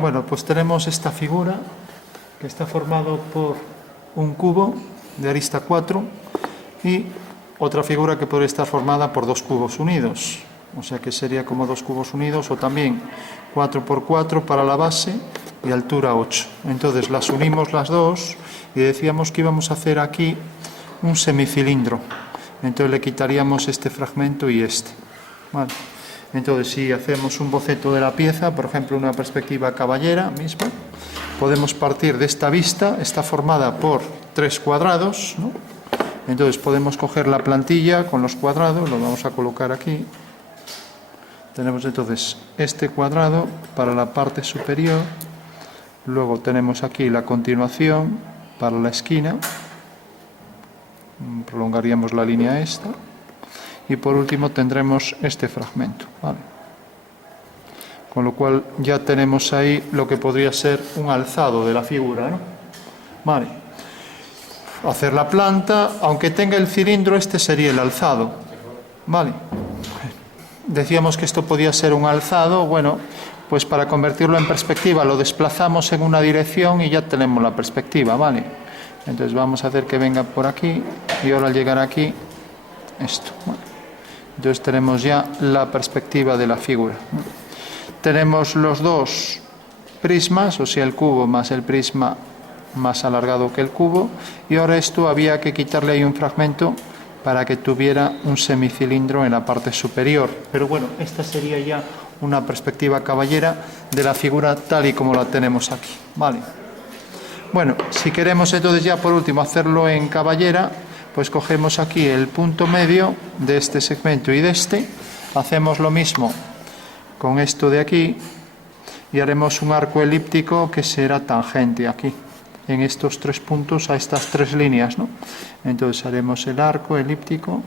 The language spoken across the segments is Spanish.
Bueno, pues tenemos esta figura que está formado por un cubo de arista 4 y otra figura que podría estar formada por dos cubos unidos. O sea que sería como dos cubos unidos, o también 4 por 4 para la base y altura 8. Entonces las unimos las dos y decíamos que íbamos a hacer aquí un semicilindro. Entonces le quitaríamos este fragmento y este. Vale. Entonces si hacemos un boceto de la pieza, por ejemplo una perspectiva caballera misma, podemos partir de esta vista, está formada por 3 cuadrados, ¿no? Entonces podemos coger la plantilla con los cuadrados, lo vamos a colocar aquí. Tenemos entonces este cuadrado para la parte superior, luego tenemos aquí la continuación para la esquina, prolongaríamos la línea esta, y por último tendremos este fragmento, ¿vale? Con lo cual ya tenemos ahí lo que podría ser un alzado de la figura, ¿no? Vale. Hacer la planta, aunque tenga el cilindro, este sería el alzado, ¿vale? Decíamos que esto podía ser un alzado, bueno, pues para convertirlo en perspectiva lo desplazamos en una dirección y ya tenemos la perspectiva, ¿vale? Entonces vamos a hacer que venga por aquí y ahora al llegar aquí, esto, ¿vale? Entonces tenemos ya la perspectiva de la figura. Tenemos los dos prismas, o sea, el cubo más el prisma más alargado que el cubo, y ahora esto había que quitarle ahí un fragmento para que tuviera un semicilindro en la parte superior. Pero bueno, esta sería ya una perspectiva caballera de la figura tal y como la tenemos aquí, ¿vale? Bueno, si queremos entonces ya por último hacerlo en caballera, pues cogemos aquí el punto medio de este segmento y de este, hacemos lo mismo con esto de aquí y haremos un arco elíptico que será tangente aquí, en estos 3 puntos, a estas 3 líneas, ¿no? Entonces haremos el arco elíptico,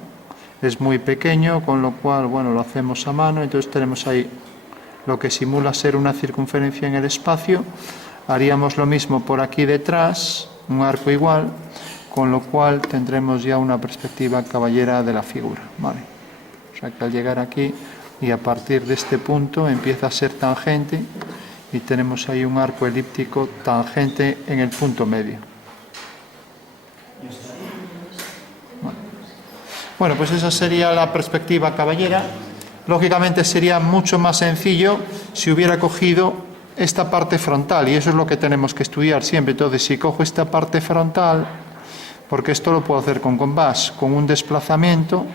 es muy pequeño, con lo cual, bueno, lo hacemos a mano, entonces tenemos ahí lo que simula ser una circunferencia en el espacio. Haríamos lo mismo por aquí detrás, un arco igual, con lo cual tendremos ya una perspectiva caballera de la figura, ¿vale? O sea que al llegar aquí y a partir de este punto empieza a ser tangente y tenemos ahí un arco elíptico tangente en el punto medio. Bueno, pues esa sería la perspectiva caballera. Lógicamente sería mucho más sencillo si hubiera cogido esta parte frontal, y eso es lo que tenemos que estudiar siempre. Entonces, si cojo esta parte frontal, porque esto lo puedo hacer con compás, con un desplazamiento,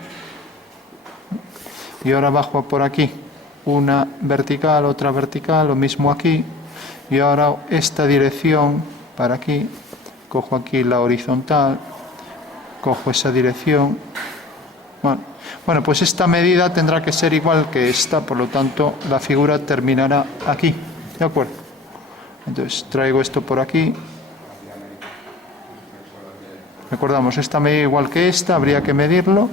y ahora bajo por aquí, una vertical, otra vertical, lo mismo aquí, y ahora esta dirección para aquí, cojo aquí la horizontal, cojo esa dirección. Bueno, pues esta medida tendrá que ser igual que esta, por lo tanto la figura terminará aquí, ¿de acuerdo? Entonces traigo esto por aquí. Recordamos, esta medida igual que esta, habría que medirlo,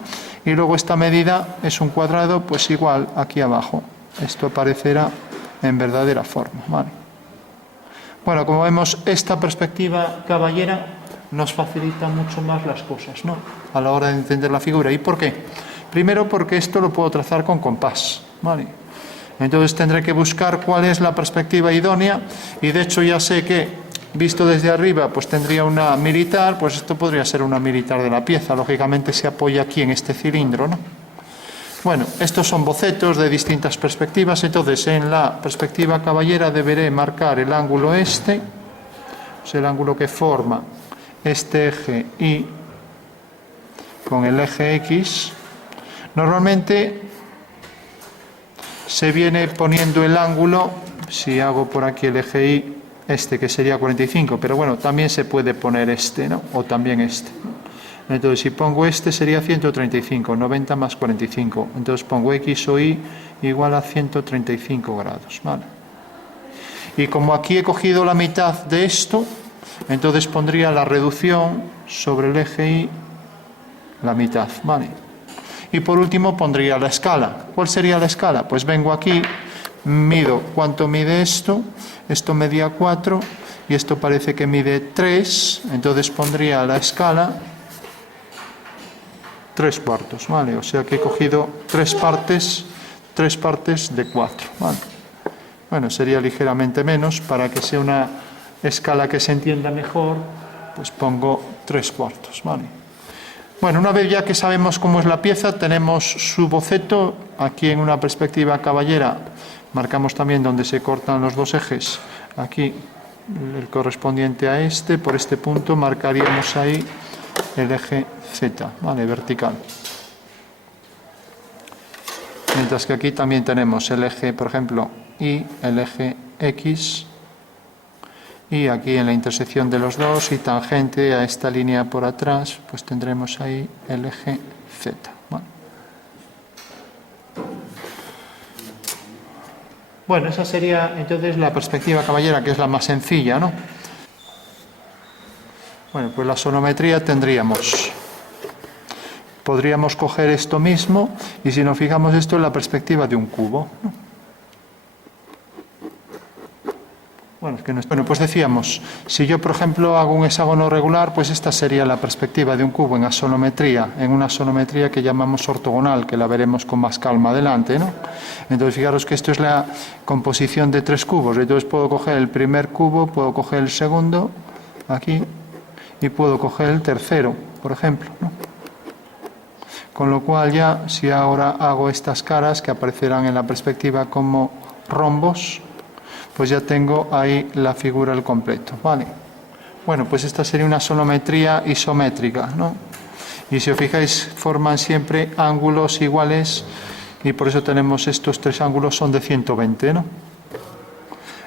y luego esta medida es un cuadrado, pues igual aquí abajo. Esto aparecerá en verdadera forma, ¿vale? Bueno, como vemos, esta perspectiva caballera nos facilita mucho más las cosas, ¿no?, a la hora de entender la figura. ¿Y por qué? Primero porque esto lo puedo trazar con compás, ¿vale? Entonces tendré que buscar cuál es la perspectiva idónea, y de hecho ya sé que, visto desde arriba, pues tendría una militar, pues esto podría ser una militar de la pieza, lógicamente se apoya aquí en este cilindro, ¿no? Bueno, estos son bocetos de distintas perspectivas. Entonces en la perspectiva caballera deberé marcar el ángulo este, o sea, el ángulo que forma este eje Y con el eje X. Normalmente se viene poniendo el ángulo, si hago por aquí el eje Y, este que sería 45, pero bueno, también se puede poner este, ¿no?, o también este. Entonces si pongo este sería 135, 90 más 45, entonces pongo X o Y igual a 135 grados, ¿vale? Y como aquí he cogido la mitad de esto, entonces pondría la reducción sobre el eje Y, la mitad, ¿vale? Y por último pondría la escala. ¿Cuál sería la escala? Pues vengo aquí, mido cuánto mide esto, esto medía 4 y esto parece que mide 3, entonces pondría la escala 3/4, ¿vale? O sea que he cogido 3 partes de 4, ¿vale? Bueno, sería ligeramente menos. Para que sea una escala que se entienda mejor, pues pongo 3/4, ¿vale? Bueno, una vez ya que sabemos cómo es la pieza, tenemos su boceto. Aquí en una perspectiva caballera marcamos también donde se cortan los dos ejes. Aquí el correspondiente a este, por este punto marcaríamos ahí el eje Z, ¿vale? Vertical. Mientras que aquí también tenemos el eje, por ejemplo, Y, el eje X, y aquí en la intersección de los dos y tangente a esta línea por atrás, pues tendremos ahí el eje Z. ¿Vale? Bueno, esa sería entonces la perspectiva caballera, que es la más sencilla, ¿no? Bueno, pues la sonometría podríamos coger esto mismo, y si nos fijamos, esto es la perspectiva de un cubo, ¿no? Bueno, pues decíamos, si yo, por ejemplo, hago un hexágono regular, pues esta sería la perspectiva de un cubo en asonometría, en una asonometría que llamamos ortogonal, que la veremos con más calma adelante, ¿no? Entonces, fijaros que esto es la composición de 3 cubos. Entonces, puedo coger el primer cubo, puedo coger el segundo, aquí, y puedo coger el tercero, por ejemplo, ¿no? Con lo cual ya, si ahora hago estas caras que aparecerán en la perspectiva como rombos, pues ya tengo ahí la figura al completo, ¿vale? Bueno, pues esta sería una sonometría isométrica, ¿no? Y si os fijáis, forman siempre ángulos iguales, y por eso tenemos estos 3 ángulos, son de 120, ¿no?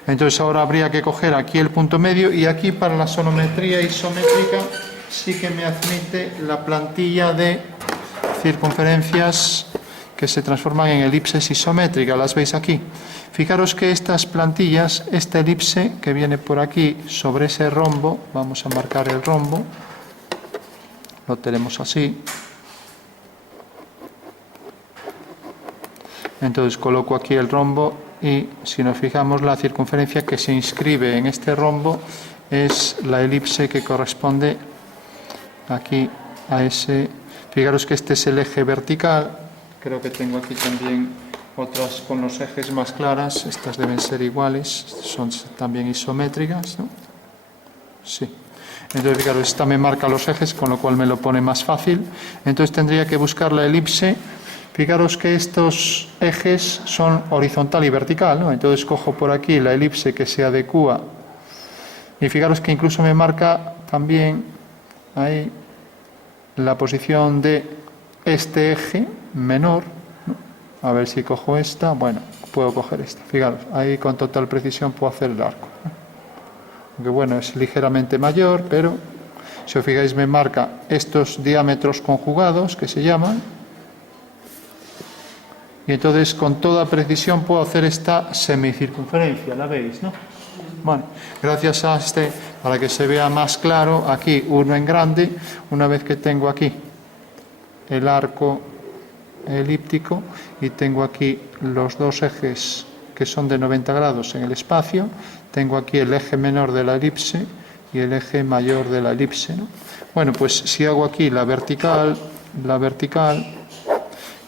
Entonces ahora habría que coger aquí el punto medio, y aquí para la sonometría isométrica sí que me admite la plantilla de circunferencias que se transforman en elipses isométricas, las veis aquí. Fijaros que estas plantillas, esta elipse que viene por aquí sobre ese rombo, vamos a marcar el rombo, lo tenemos así. Entonces coloco aquí el rombo, y si nos fijamos, la circunferencia que se inscribe en este rombo es la elipse que corresponde aquí a ese. Fijaros que este es el eje vertical. Creo que tengo aquí también otras con los ejes más claras. Estas deben ser iguales, son también isométricas, ¿no? Sí. Entonces, fijaros, esta me marca los ejes, con lo cual me lo pone más fácil. Entonces tendría que buscar la elipse. Fijaros que estos ejes son horizontal y vertical, ¿no? Entonces cojo por aquí la elipse que se adecúa. Y fijaros que incluso me marca también ahí la posición de este eje menor, ¿no? A ver si cojo esta. Bueno, puedo coger esta. Fijaros, ahí con total precisión puedo hacer el arco, ¿no? Aunque bueno, es ligeramente mayor, pero si os fijáis me marca estos diámetros conjugados, que se llaman, y entonces con toda precisión puedo hacer esta semicircunferencia, ¿la veis, no? Bueno, gracias a este, para que se vea más claro, aquí uno en grande, una vez que tengo aquí el arco elíptico y tengo aquí los dos ejes que son de 90 grados en el espacio, tengo aquí el eje menor de la elipse y el eje mayor de la elipse, ¿no? Bueno, pues si hago aquí la vertical,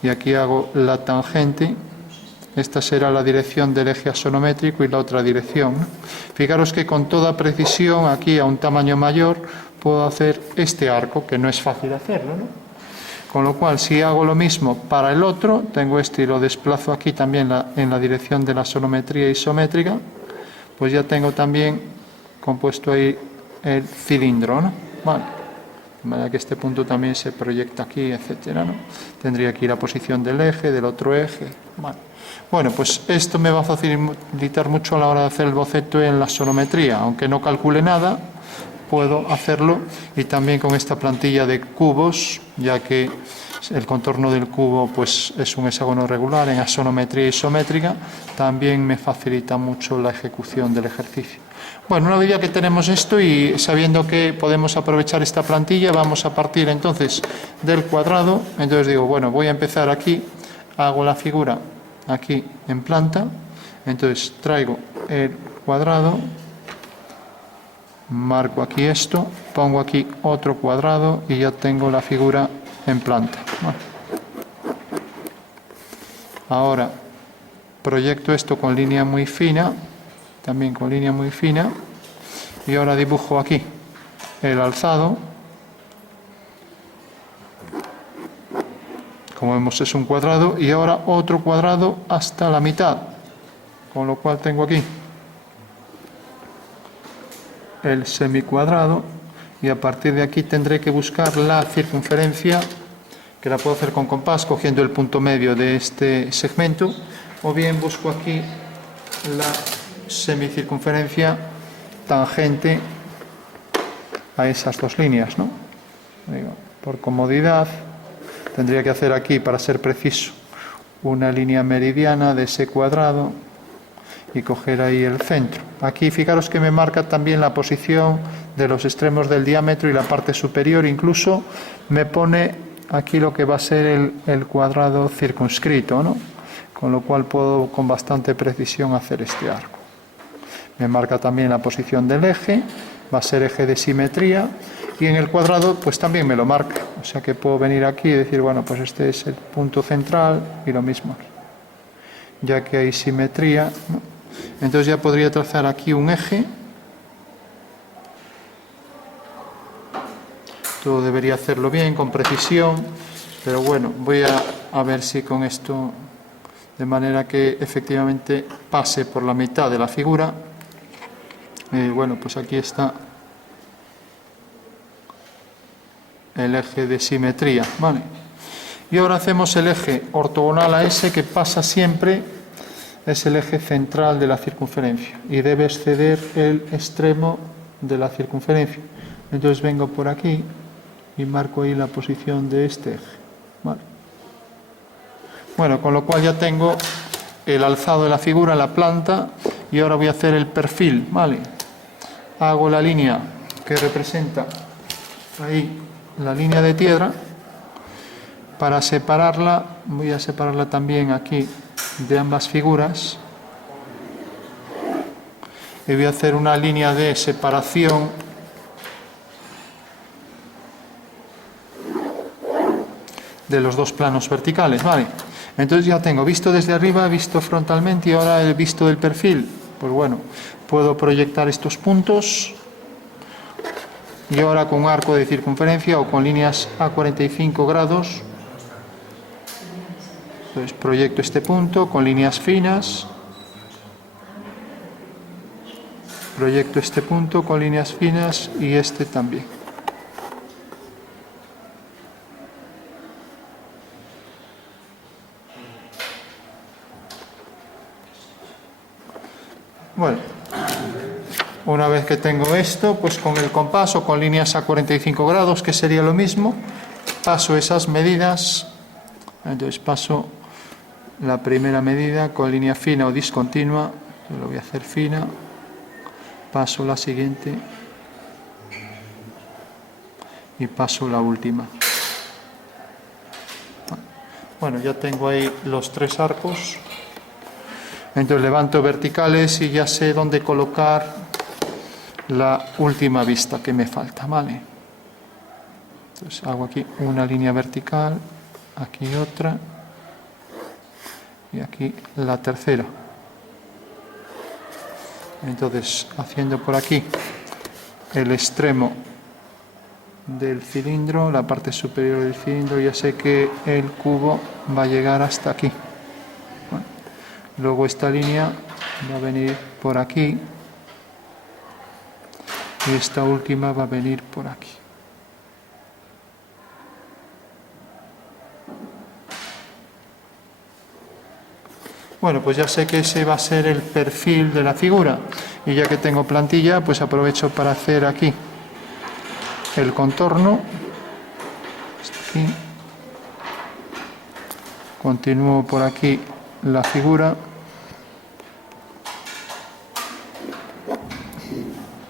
y aquí hago la tangente, esta será la dirección del eje axonométrico y la otra dirección, ¿no? Fijaros que con toda precisión, aquí a un tamaño mayor, puedo hacer este arco, que no es fácil hacerlo, ¿no? Con lo cual, si hago lo mismo para el otro, tengo este y lo desplazo aquí también en la dirección de la sonometría isométrica, pues ya tengo también compuesto ahí el cilindro, ¿no? Vale. De manera que este punto también se proyecta aquí, etcétera, ¿no? Tendría aquí la posición del eje, del otro eje. Vale. Bueno, pues esto me va a facilitar mucho a la hora de hacer el boceto en la sonometría. Aunque no calcule nada, puedo hacerlo, y también con esta plantilla de cubos, ya que el contorno del cubo pues es un hexágono regular en axonometría isométrica, también me facilita mucho la ejecución del ejercicio. Bueno, una vez ya que tenemos esto y sabiendo que podemos aprovechar esta plantilla, vamos a partir entonces del cuadrado. Entonces digo, bueno, voy a empezar aquí, hago la figura aquí en planta, entonces traigo el cuadrado, marco aquí esto, pongo aquí otro cuadrado y ya tengo la figura en planta. Bueno. Ahora proyecto esto con línea muy fina, también con línea muy fina, y ahora dibujo aquí el alzado. Como vemos es un cuadrado, y ahora otro cuadrado hasta la mitad, con lo cual tengo aquí el semicuadrado, y a partir de aquí tendré que buscar la circunferencia, que la puedo hacer con compás cogiendo el punto medio de este segmento, o bien busco aquí la semicircunferencia tangente a esas dos líneas, ¿no? Digo, por comodidad tendría que hacer aquí, para ser preciso, una línea meridiana de ese cuadrado y coger ahí el centro. Aquí fijaros que me marca también la posición de los extremos del diámetro y la parte superior, incluso me pone aquí lo que va a ser el cuadrado circunscrito, ¿no? Con lo cual puedo con bastante precisión hacer este arco. Me marca también la posición del eje, va a ser eje de simetría, y en el cuadrado pues también me lo marca, o sea que puedo venir aquí y decir, bueno, pues este es el punto central, y lo mismo aquí, ya que hay simetría, ¿no? Entonces ya podría trazar aquí un eje. Todo debería hacerlo bien, con precisión, pero bueno, voy a ver si con esto, de manera que efectivamente pase por la mitad de la figura. Bueno, pues aquí está el eje de simetría, ¿vale? Y ahora hacemos el eje ortogonal a ese, que pasa siempre, es el eje central de la circunferencia y debe exceder el extremo de la circunferencia. Entonces vengo por aquí y marco ahí la posición de este eje, ¿vale? Bueno, con lo cual ya tengo el alzado de la figura, la planta, y ahora voy a hacer el perfil, ¿vale? Hago la línea que representa ahí la línea de tierra. Para separarla, voy a separarla también aquí de ambas figuras, y voy a hacer una línea de separación de los dos planos verticales, ¿vale? Entonces ya tengo visto desde arriba, visto frontalmente, y ahora el visto del perfil. Pues bueno, puedo proyectar estos puntos, y ahora con un arco de circunferencia o con líneas a 45 grados, entonces proyecto este punto con líneas finas, proyecto este punto con líneas finas, y este también. Bueno, una vez que tengo esto, pues con el compás o con líneas a 45 grados, que sería lo mismo, paso esas medidas. Entonces paso la primera medida con línea fina o discontinua, yo lo voy a hacer fina, paso la siguiente y paso la última. Bueno, ya tengo ahí los tres arcos. Entonces levanto verticales y ya sé dónde colocar la última vista que me falta, ¿vale? Entonces hago aquí una línea vertical, aquí otra, y aquí la tercera. Entonces, haciendo por aquí el extremo del cilindro, la parte superior del cilindro, ya sé que el cubo va a llegar hasta aquí. Bueno, luego esta línea va a venir por aquí, y esta última va a venir por aquí. Bueno, pues ya sé que ese va a ser el perfil de la figura, y ya que tengo plantilla, pues aprovecho para hacer aquí el contorno. Aquí. Continúo por aquí la figura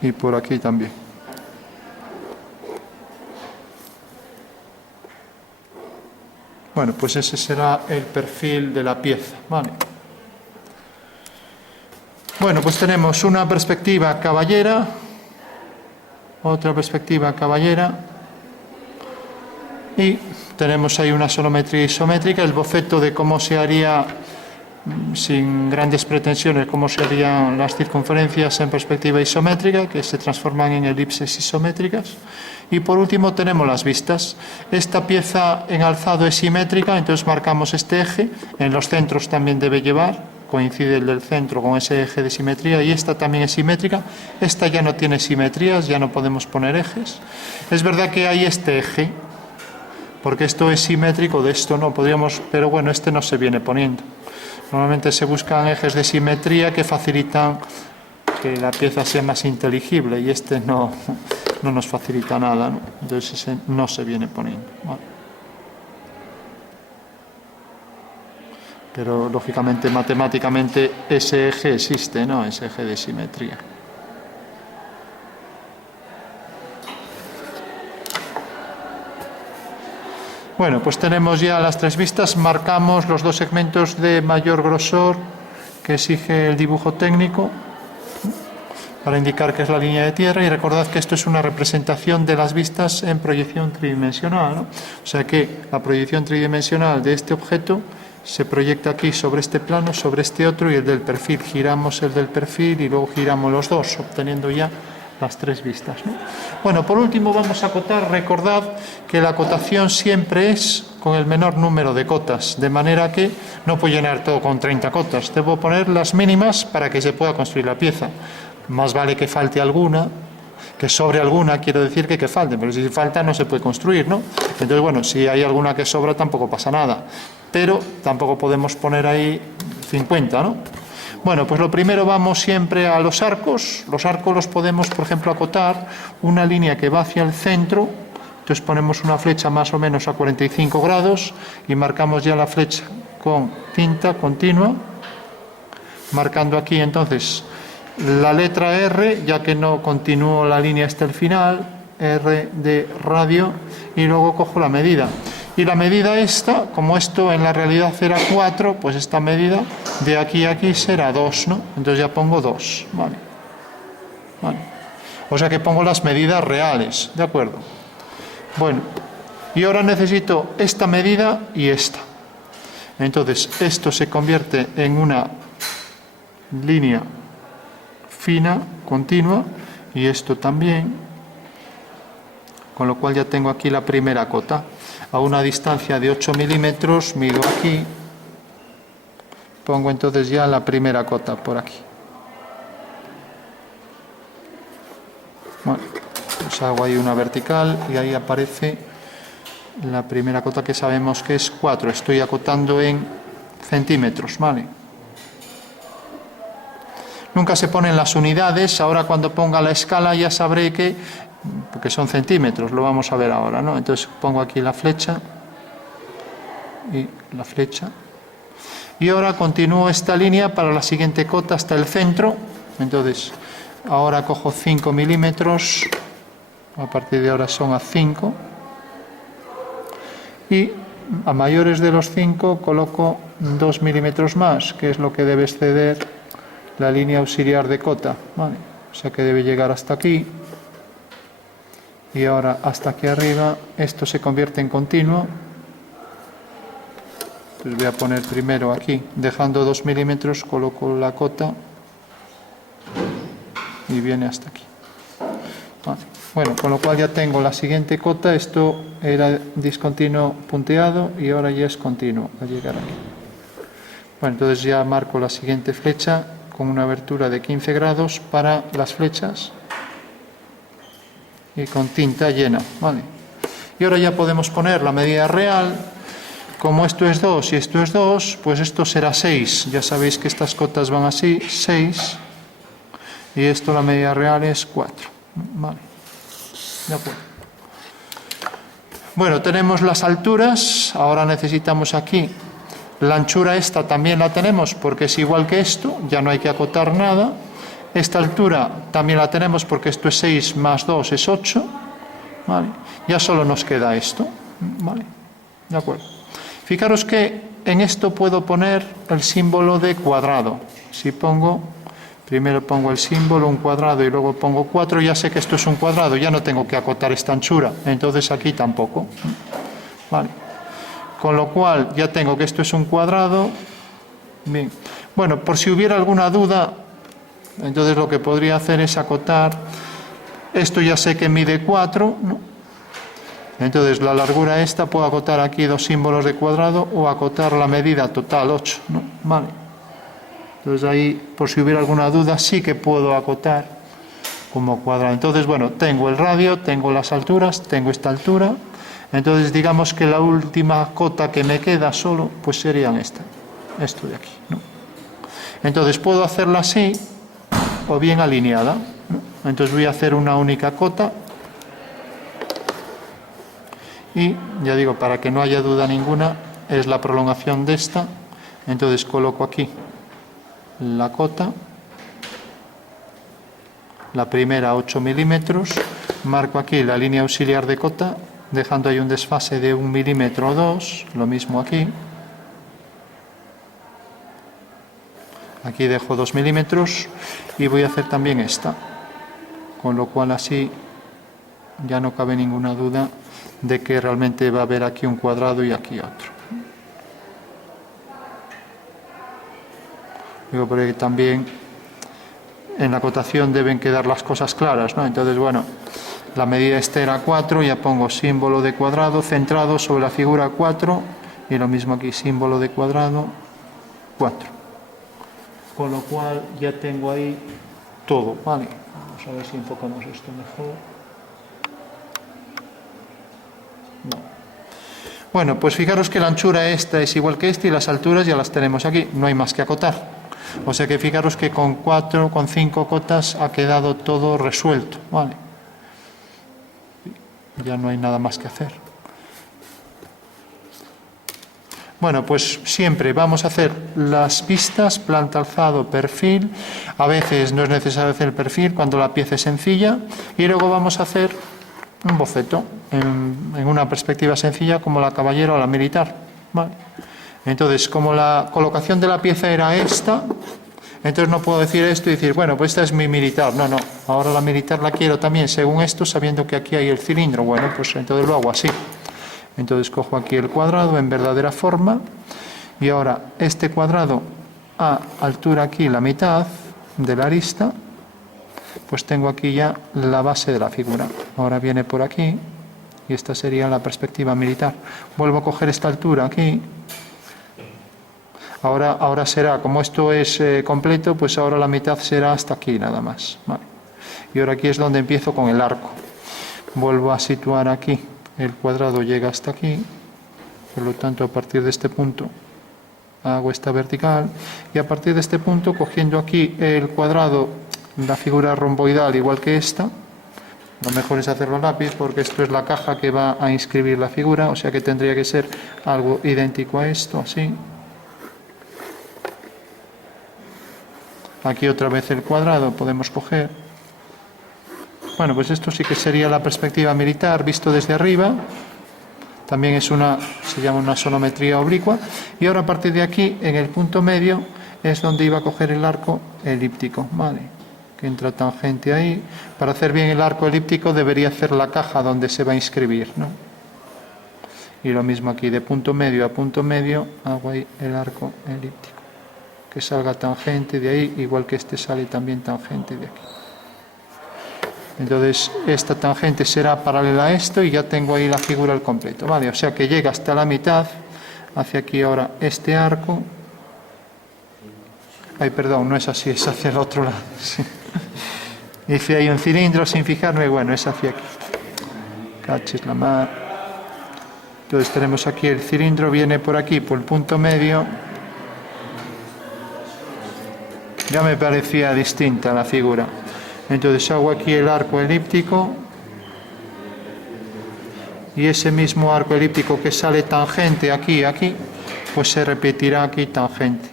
y por aquí también. Bueno, pues ese será el perfil de la pieza, ¿vale? Bueno, pues tenemos una perspectiva caballera, otra perspectiva caballera, y tenemos ahí una sonometría isométrica, el boceto de cómo se haría sin grandes pretensiones, como serían las circunferencias en perspectiva isométrica, que se transforman en elipses isométricas. Y por último tenemos las vistas. Esta pieza en alzado es simétrica, entonces marcamos este eje. En los centros también debe llevar, coincide el del centro con ese eje de simetría, y esta también es simétrica. Esta ya no tiene simetrías, ya no podemos poner ejes. Es verdad que hay este eje, porque esto es simétrico, de esto no podríamos, pero bueno, este no se viene poniendo. Normalmente se buscan ejes de simetría que facilitan que la pieza sea más inteligible, y este no nos facilita nada, ¿no? Entonces ese no se viene poniendo, ¿vale? Pero lógicamente, matemáticamente, ese eje existe, ¿no? Ese eje de simetría. Bueno, pues tenemos ya las tres vistas, marcamos los dos segmentos de mayor grosor que exige el dibujo técnico para indicar que es la línea de tierra, y recordad que esto es una representación de las vistas en proyección tridimensional, ¿no? O sea que la proyección tridimensional de este objeto se proyecta aquí sobre este plano, sobre este otro, y el del perfil. Giramos el del perfil y luego giramos los dos, obteniendo ya las tres vistas, ¿no? Bueno, por último vamos a acotar. Recordad que la acotación siempre es con el menor número de cotas, de manera que no puedo llenar todo con 30 cotas. Debo poner las mínimas para que se pueda construir la pieza. Más vale que falte alguna, que sobre alguna, quiero decir que falte, pero si falta no se puede construir, ¿no? Entonces, bueno, si hay alguna que sobra tampoco pasa nada, pero tampoco podemos poner ahí 50, ¿no? Bueno, pues lo primero, vamos siempre a los arcos. Los arcos los podemos, por ejemplo, acotar una línea que va hacia el centro. Entonces ponemos una flecha más o menos a 45 grados y marcamos ya la flecha con tinta continua, marcando aquí entonces la letra R, ya que no continúo la línea hasta el final, R de radio, y luego cojo la medida. Y la medida esta, como esto en la realidad era 4, pues esta medida de aquí a aquí será 2, ¿no? Entonces ya pongo 2, ¿vale? Vale. O sea que pongo las medidas reales, ¿de acuerdo? Bueno, y ahora necesito esta medida y esta. Entonces esto se convierte en una línea fina, continua, y esto también, con lo cual ya tengo aquí la primera cota. A una distancia de 8 milímetros, mido aquí, pongo entonces ya la primera cota por aquí. Bueno, pues hago ahí una vertical y ahí aparece la primera cota, que sabemos que es 4. Estoy acotando en centímetros, ¿vale? Nunca se ponen las unidades. Ahora cuando ponga la escala ya sabré que, porque son centímetros, lo vamos a ver ahora, ¿no? Entonces pongo aquí la flecha y la flecha, y ahora continúo esta línea para la siguiente cota hasta el centro. Entonces ahora cojo 5 milímetros, a partir de ahora son a 5, y a mayores de los 5 coloco 2 milímetros más, que es lo que debe exceder la línea auxiliar de cota, ¿vale? O sea que debe llegar hasta aquí, y ahora hasta aquí arriba. Esto se convierte en continuo. Entonces voy a poner primero aquí, dejando 2 milímetros, coloco la cota y viene hasta aquí, vale. Bueno, con lo cual ya tengo la siguiente cota. Esto era discontinuo punteado y ahora ya es continuo al llegar aquí. Bueno, entonces ya marco la siguiente flecha con una abertura de 15 grados para las flechas y con tinta llena, ¿vale? Y ahora ya podemos poner la medida real. Como esto es 2 y esto es 2, pues esto será 6. Ya sabéis que estas cotas van así, 6, y esto la medida real es 4, ¿vale? De acuerdo. Bueno, tenemos las alturas. Ahora necesitamos aquí la anchura. Esta también la tenemos porque es igual que esto, ya no hay que acotar nada. Esta altura también la tenemos porque esto es 6 más 2 es 8, ¿vale? Ya solo nos queda esto, ¿vale? De acuerdo. Fijaros que en esto puedo poner el símbolo de cuadrado. Si pongo, primero pongo el símbolo, un cuadrado, y luego pongo 4, ya sé que esto es un cuadrado, ya no tengo que acotar esta anchura. Entonces aquí tampoco, ¿vale? Con lo cual ya tengo que esto es un cuadrado Bien. Bueno, por si hubiera alguna duda, entonces lo que podría hacer es acotar. Esto ya sé que mide 4, ¿no? Entonces la largura esta puedo acotar aquí 2 símbolos de cuadrado o acotar la medida total 8, ¿no? Vale. Entonces ahí, por si hubiera alguna duda, sí que puedo acotar como cuadrado. Entonces, bueno, tengo el radio, tengo las alturas, tengo esta altura. Entonces, digamos que la última cota que me queda solo, pues serían esto de aquí, ¿no? Entonces, puedo hacerla así o bien alineada, ¿no? Entonces voy a hacer una única cota. Y, ya digo, para que no haya duda ninguna, es la prolongación de esta. Entonces, coloco aquí la cota. La primera 8 milímetros, marco aquí la línea auxiliar de cota, dejando ahí un desfase de 1 milímetro o 2, lo mismo aquí. Aquí dejo 2 milímetros y voy a hacer también esta, con lo cual así ya no cabe ninguna duda de que realmente va a haber aquí un cuadrado y aquí otro. Digo, porque también en la acotación deben quedar las cosas claras, ¿no? Entonces, bueno, la medida esta era 4, ya pongo símbolo de cuadrado centrado sobre la figura 4 y lo mismo aquí, símbolo de cuadrado 4. Con lo cual ya tengo ahí todo, ¿vale? Vamos a ver si enfocamos esto mejor. No. Bueno, pues fijaros que la anchura esta es igual que esta y las alturas ya las tenemos aquí, no hay más que acotar. O sea que fijaros que con 5 cotas ha quedado todo resuelto, ¿vale? Ya no hay nada más que hacer. Bueno, pues siempre vamos a hacer las vistas, planta, alzado, perfil. A veces no es necesario hacer el perfil cuando la pieza es sencilla. Y luego vamos a hacer un boceto en una perspectiva sencilla como la caballera o la militar, ¿vale? Entonces, como la colocación de la pieza era esta, entonces no puedo decir esto y decir, bueno, pues esta es mi militar. No, no, ahora la militar la quiero también según esto, sabiendo que aquí hay el cilindro. Bueno, pues entonces lo hago así. Entonces cojo aquí el cuadrado en verdadera forma y ahora este cuadrado a altura aquí la mitad de la arista, pues tengo aquí ya la base de la figura. Ahora viene por aquí y esta sería la perspectiva militar. Vuelvo a coger esta altura aquí. Ahora será, como esto es completo, pues ahora la mitad será hasta aquí nada más, ¿vale? Y ahora aquí es donde empiezo con el arco. Vuelvo a situar aquí, el cuadrado llega hasta aquí, por lo tanto a partir de este punto hago esta vertical y a partir de este punto, cogiendo aquí el cuadrado, la figura romboidal igual que esta, lo mejor es hacerlo a lápiz porque esto es la caja que va a inscribir la figura, o sea que tendría que ser algo idéntico a esto, así. Aquí otra vez el cuadrado podemos coger. Bueno, pues esto sí que sería la perspectiva militar visto desde arriba. También se llama una sonometría oblicua. Y ahora a partir de aquí, en el punto medio, es donde iba a coger el arco elíptico, ¿vale? Que entra tangente ahí. Para hacer bien el arco elíptico debería hacer la caja donde se va a inscribir, ¿no? Y lo mismo aquí, de punto medio a punto medio, hago ahí el arco elíptico. Que salga tangente de ahí, igual que este sale también tangente de aquí. Entonces, esta tangente será paralela a esto y ya tengo ahí la figura al completo, ¿vale? O sea que llega hasta la mitad, hacia aquí ahora este arco. Ay, perdón, no es así, es hacia el otro lado. Sí. Hice ahí un cilindro sin fijarme, bueno, es hacia aquí. Caches la mar. Entonces tenemos aquí el cilindro, viene por aquí, por el punto medio. Ya me parecía distinta la figura. Entonces hago aquí el arco elíptico y ese mismo arco elíptico que sale tangente aquí, pues se repetirá aquí tangente.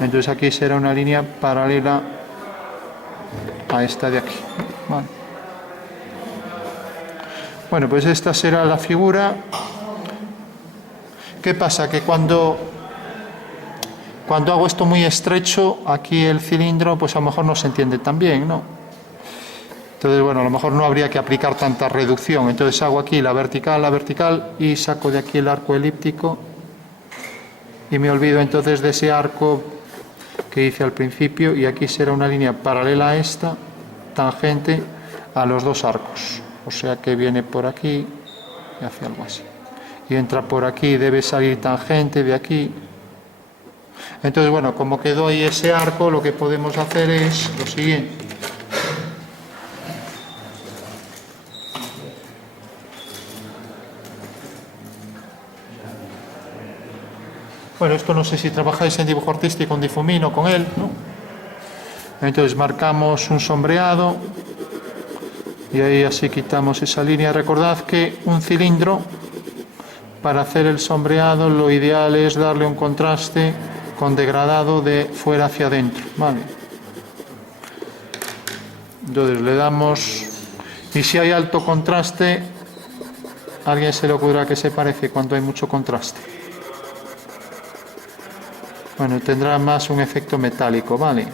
Entonces aquí será una línea paralela a esta de aquí. Vale. Bueno, pues esta será la figura. ¿Qué pasa? Que cuando hago esto muy estrecho, aquí el cilindro, pues a lo mejor no se entiende tan bien, ¿no? Entonces, bueno, a lo mejor no habría que aplicar tanta reducción. Entonces hago aquí la vertical y saco de aquí el arco elíptico y me olvido entonces de ese arco que hice al principio, y aquí será una línea paralela a esta, tangente a los dos arcos. O sea que viene por aquí y hace algo así. Y entra por aquí, debe salir tangente de aquí. Entonces, bueno, como quedó ahí ese arco, lo que podemos hacer es lo siguiente. Bueno, esto no sé si trabajáis en dibujo artístico con difumino, con él, ¿no? Entonces marcamos un sombreado y ahí así quitamos esa línea. Recordad que un cilindro, para hacer el sombreado, lo ideal es darle un contraste con degradado de fuera hacia adentro, ¿vale? Entonces le damos, y si hay alto contraste, ¿a alguien se le ocurrirá que se parece cuando hay mucho contraste? Bueno, tendrá más un efecto metálico, ¿vale?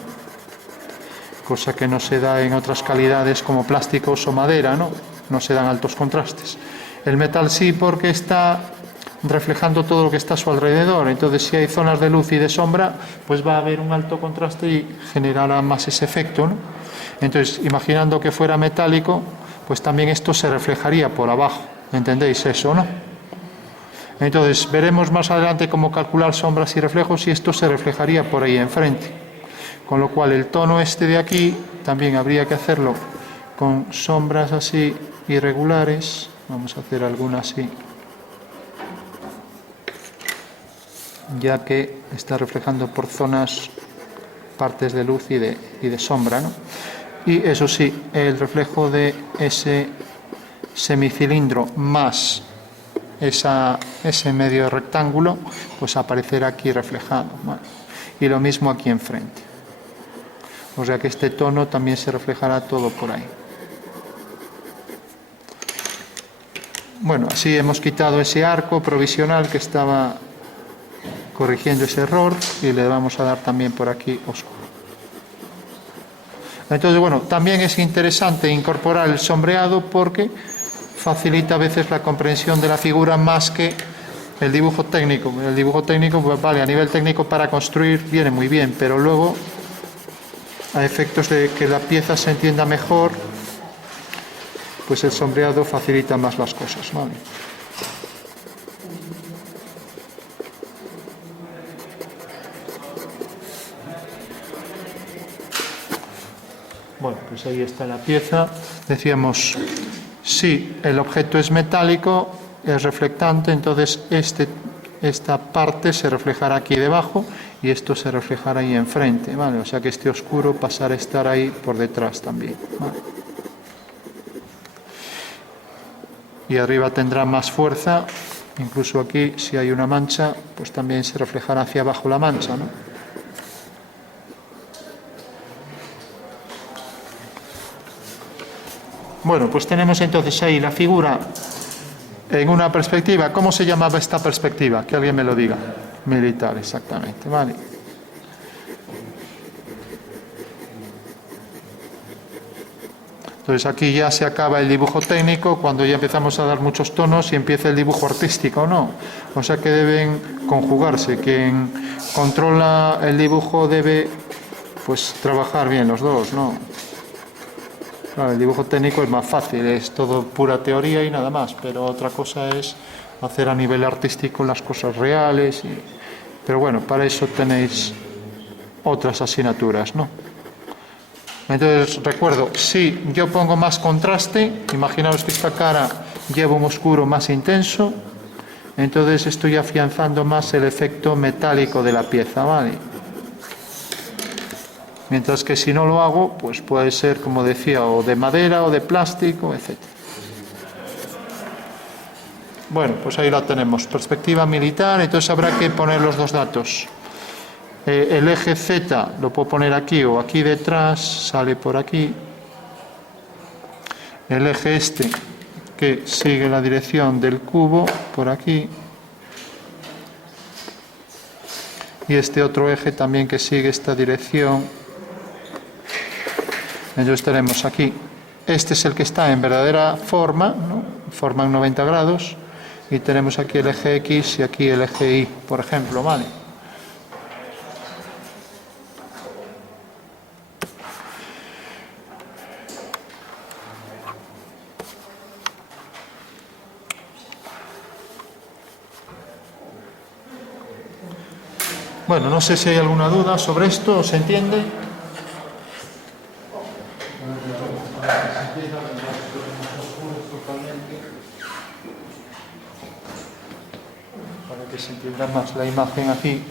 Cosa que no se da en otras calidades como plásticos o madera, ¿no? No se dan altos contrastes. El metal sí, porque está reflejando todo lo que está a su alrededor. Entonces, si hay zonas de luz y de sombra, pues va a haber un alto contraste y generará más ese efecto, ¿no? Entonces, imaginando que fuera metálico, pues también esto se reflejaría por abajo. ¿Entendéis eso, no? Entonces, veremos más adelante cómo calcular sombras y reflejos, y esto se reflejaría por ahí enfrente. Con lo cual, el tono este de aquí también habría que hacerlo con sombras así irregulares. Vamos a hacer alguna así, ya que está reflejando por zonas partes de luz y de sombra, ¿no? Y eso sí, el reflejo de ese semicilindro más ese medio rectángulo, pues aparecerá aquí reflejado, ¿vale? Y lo mismo aquí enfrente. O sea que este tono también se reflejará todo por ahí. Bueno, así hemos quitado ese arco provisional que estaba corrigiendo ese error, y le vamos a dar también por aquí oscuro. Entonces, bueno, también es interesante incorporar el sombreado porque facilita a veces la comprensión de la figura más que el dibujo técnico. El dibujo técnico, pues vale, a nivel técnico para construir viene muy bien, pero luego, a efectos de que la pieza se entienda mejor, pues el sombreado facilita más las cosas, ¿vale? Bueno, pues ahí está la pieza. Decíamos, si el objeto es metálico, es reflectante, entonces esta parte se reflejará aquí debajo y esto se reflejará ahí enfrente, ¿vale? O sea que este oscuro pasará a estar ahí por detrás también, ¿vale? Y arriba tendrá más fuerza, incluso aquí si hay una mancha, pues también se reflejará hacia abajo la mancha, ¿no? Bueno, pues tenemos entonces ahí la figura en una perspectiva. ¿Cómo se llamaba esta perspectiva? Que alguien me lo diga. Militar, exactamente, vale. Entonces aquí ya se acaba el dibujo técnico, cuando ya empezamos a dar muchos tonos y empieza el dibujo artístico, ¿no? O sea que deben conjugarse. Quien controla el dibujo debe, pues, trabajar bien los dos, ¿no? Claro, el dibujo técnico es más fácil, es todo pura teoría y nada más, pero otra cosa es hacer a nivel artístico las cosas reales. Pero bueno, para eso tenéis otras asignaturas, ¿no? Entonces, recuerdo, si yo pongo más contraste, imaginaos que esta cara lleva un oscuro más intenso, entonces estoy afianzando más el efecto metálico de la pieza, ¿vale? Mientras que si no lo hago, pues puede ser, como decía, o de madera o de plástico, etc. Bueno, pues ahí la tenemos, perspectiva militar. Entonces habrá que poner los dos datos. El eje Z lo puedo poner aquí o aquí detrás, sale por aquí. El eje este, que sigue la dirección del cubo, por aquí. Y este otro eje también que sigue esta dirección. Entonces tenemos aquí este es el que está en verdadera forma, ¿no? Forma en 90 grados, y tenemos aquí el eje X y aquí el eje Y, por ejemplo, ¿vale? Bueno, no sé si hay alguna duda sobre esto, ¿se entiende? Para que se entienda más la imagen aquí.